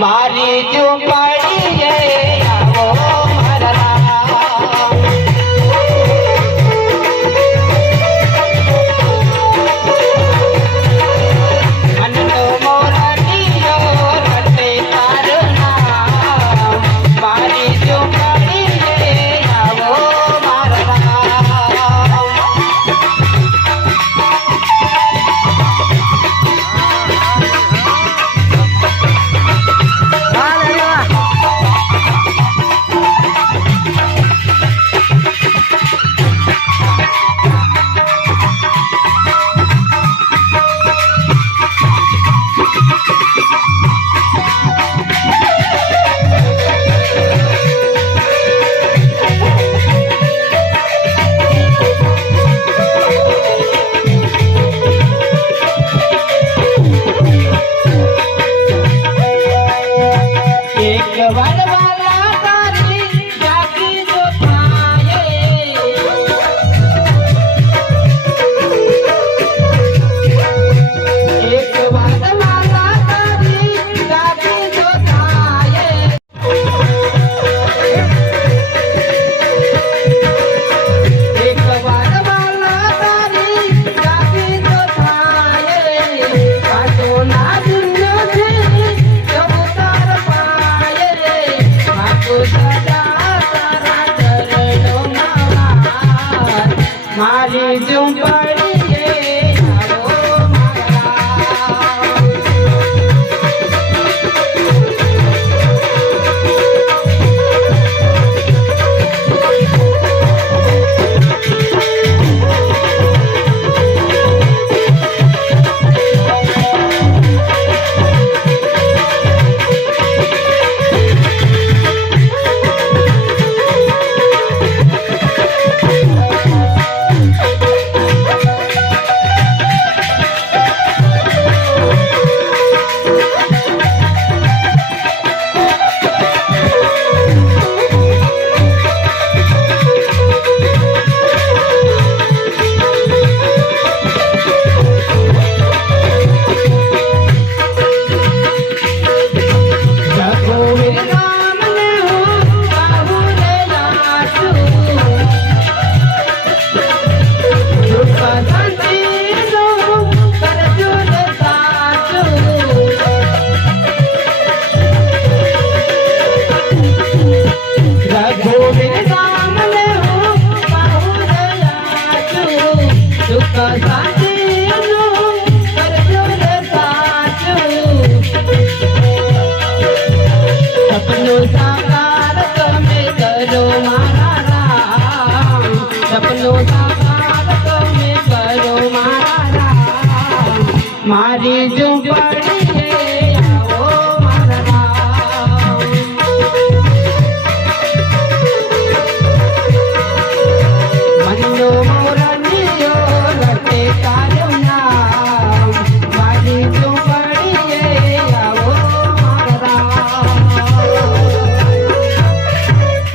મારા જો ઝૂંપડીએ આવો. મારી ઝૂંપડીએ મારા ઝૂંપડીએ